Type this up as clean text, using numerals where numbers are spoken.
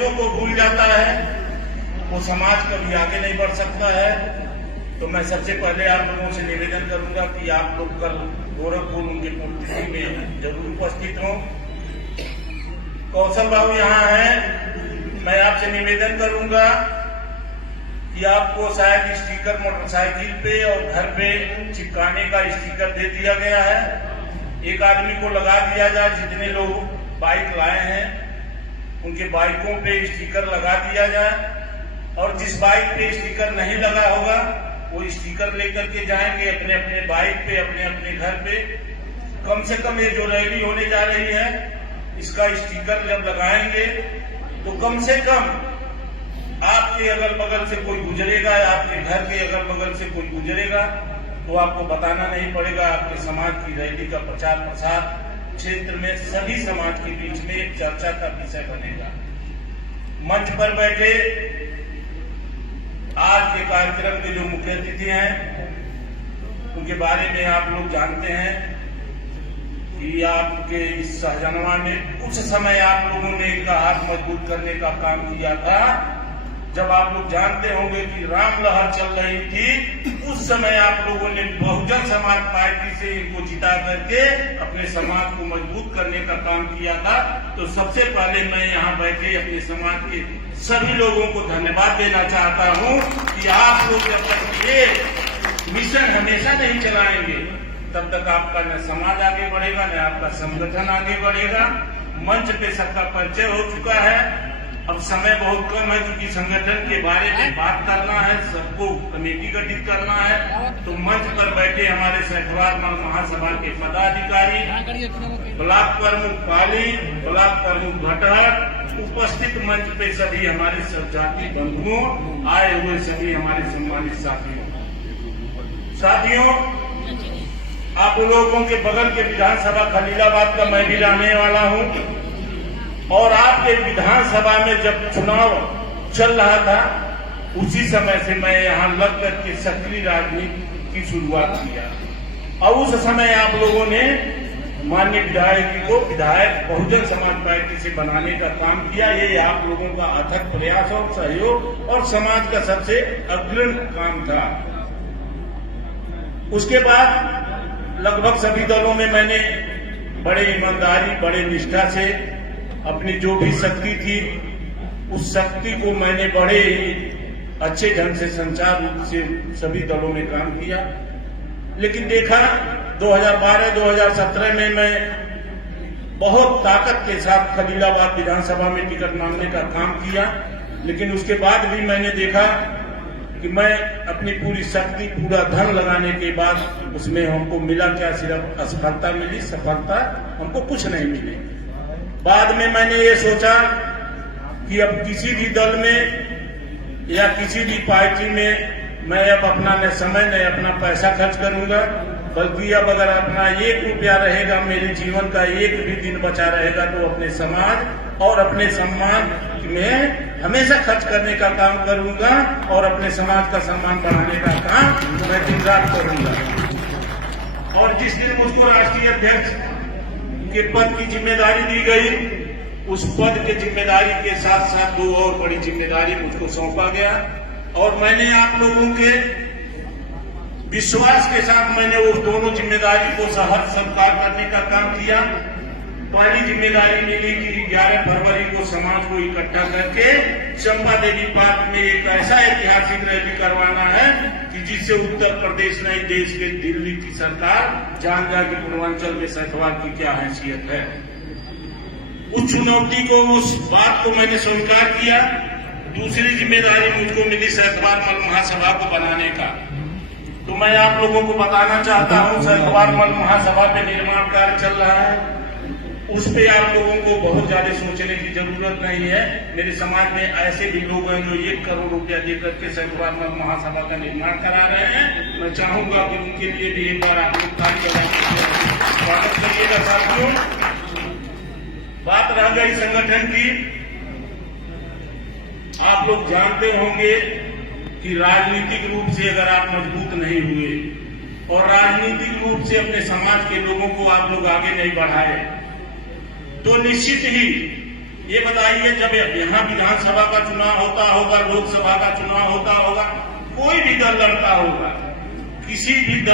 वेदों को भूल जाता है वो समाज कभी आगे नहीं बढ़ सकता है। तो मैं सबसे पहले आप लोगों से निवेदन करूंगा कि आप लोग कल गोरखपुर उनके पुण्यतिथि में जरूर उपस्थित हों। कौशल बाबू यहाँ हैं, मैं आपसे निवेदन करूंगा कि आपको शायद स्टिकर मोटरसाइकिल पे और घर पे चिपकाने का स्टिकर दे दिया गया है। एक आदमी को लगा दिया जाए, जितने लोग बाइक लाए हैं उनके बाइकों पे स्टिकर लगा दिया जाए, और जिस बाइक पे स्टिकर नहीं लगा होगा वो स्टिकर लेकर के जाएंगे अपने अपने बाइक पे, अपने अपने घर पे। कम से कम ये जो रैली होने जा रही है इसका स्टिकर जब लगाएंगे तो कम से कम आपके अगल बगल से कोई गुजरेगा या आपके घर के अगल बगल से कोई गुजरेगा तो आपको बताना नहीं पड़ेगा। आपके समाज की रैली का प्रचार प्रसार क्षेत्र में सभी समाज के बीच में एक चर्चा का विषय बनेगा। मंच पर बैठे आज के कार्यक्रम के जो मुख्य अतिथि हैं उनके बारे में आप लोग जानते हैं कि आपके इस सहजनवा में कुछ समय आप लोगों ने इनका हाथ मजबूत करने का काम किया था। जब आप लोग जानते होंगे कि राम लहर चल रही थी उस समय आप लोगों ने बहुजन समाज पार्टी से इनको जिता करके अपने समाज को मजबूत करने का काम किया था। तो सबसे पहले मैं यहाँ बैठे अपने समाज के सभी लोगों को धन्यवाद देना चाहता हूँ कि आप लोग जब तक ये मिशन हमेशा नहीं चलाएंगे तब तक आपका न समाज आगे बढ़ेगा न आपका संगठन आगे बढ़ेगा। मंच पे सबका परिचय हो चुका है, अब समय बहुत कम है क्योंकि संगठन के बारे में बात करना है, सबको कमेटी गठित करना है। तो मंच पर बैठे हमारे सहवार महासभा के पदाधिकारी, ब्लॉक प्रमुख पाली, ब्लॉक प्रमुख भटहर, उपस्थित मंच पे सभी हमारे सब जाति बंधुओं, आए हुए सभी हमारे सम्मानित साथियों, आप लोगों के बगल के विधानसभा खलीलाबाद का मैं भी रहने वाला हूं और आपके विधानसभा में जब चुनाव चल रहा था उसी समय से मैं यहाँ लग करके सक्रिय राजनीति की शुरुआत किया और उस समय आप लोगों ने माननीय विधायक जी को विधायक बहुजन समाज पार्टी से बनाने का काम किया। ये आप लोगों का अथक प्रयास और सहयोग और समाज का सबसे अग्रणी काम था। उसके बाद लगभग सभी दलों में मैंने बड़े ईमानदारी, बड़े निष्ठा से अपनी जो भी शक्ति थी उस शक्ति को मैंने बड़े ही अच्छे ढंग से संचार रूप से सभी दलों में काम किया। लेकिन देखा 2012-2017 में मैं बहुत ताकत के साथ खलीलाबाद विधानसभा में टिकट मांगने का काम किया, लेकिन उसके बाद भी मैंने देखा कि मैं अपनी पूरी शक्ति, पूरा धन लगाने के बाद उसमें हमको मिला क्या, सिर्फ असफलता मिली, सफलता हमको कुछ नहीं मिली। बाद में मैंने ये सोचा कि अब किसी भी दल में या किसी भी पार्टी में मैं अब अपना न समय न अपना पैसा खर्च करूंगा, बल्कि अब अगर अपना 1 रुपया रहेगा, मेरे जीवन का एक भी दिन बचा रहेगा तो अपने समाज और अपने सम्मान में हमेशा खर्च करने का काम करूंगा और अपने समाज का सम्मान बढ़ाने का काम मैं दिन रात करूंगा। और जिस दिन मुझको राष्ट्रीय अध्यक्ष के पद की जिम्मेदारी दी गई, उस पद के जिम्मेदारी के साथ साथ 2 और बड़ी जिम्मेदारी मुझको सौंपा गया और मैंने आप लोगों के विश्वास के साथ मैंने उस दोनों जिम्मेदारी को सहर्ष स्वीकार करने का काम किया। पहली जिम्मेदारी मिली कि 11 फरवरी को समाज को इकट्ठा करके चंपा देवी पार्क में एक ऐसा ऐतिहासिक रैली करवाना है कि जिससे उत्तर प्रदेश नहीं देश के दिल्ली की सरकार जान जाए कि पूर्वांचल में सहवार की क्या हैसियत है। उस चुनौती को, उस बात को मैंने स्वीकार किया। दूसरी जिम्मेदारी मुझको मिली सहवार महासभा को बनाने का। तो मैं आप लोगों को बताना चाहता हूं, सहवार महासभा पे निर्माण कार्य चल रहा है, उस पे आप लोगों को बहुत ज्यादा सोचने की जरूरत नहीं है। मेरे समाज में ऐसे भी लोग हैं जो 1 करोड़ रुपया देकर के सहवार महासभा का निर्माण करा रहे हैं। मैं चाहूंगा कि उनके लिए भी एक बार आप लोग स्वागत करिएगा। साथियों, बात रह गई संगठन की, आप लोग जानते होंगे कि राजनीतिक रूप से अगर आप मजबूत नहीं हुए और राजनीतिक रूप से अपने समाज के लोगों को आप लोग आगे नहीं बढ़ाए तो निश्चित ही ये बताइए, जब यहाँ विधानसभा का चुनाव होता होगा, लोकसभा का चुनाव होता होगा, कोई भी दल लड़ता होगा, किसी भी दल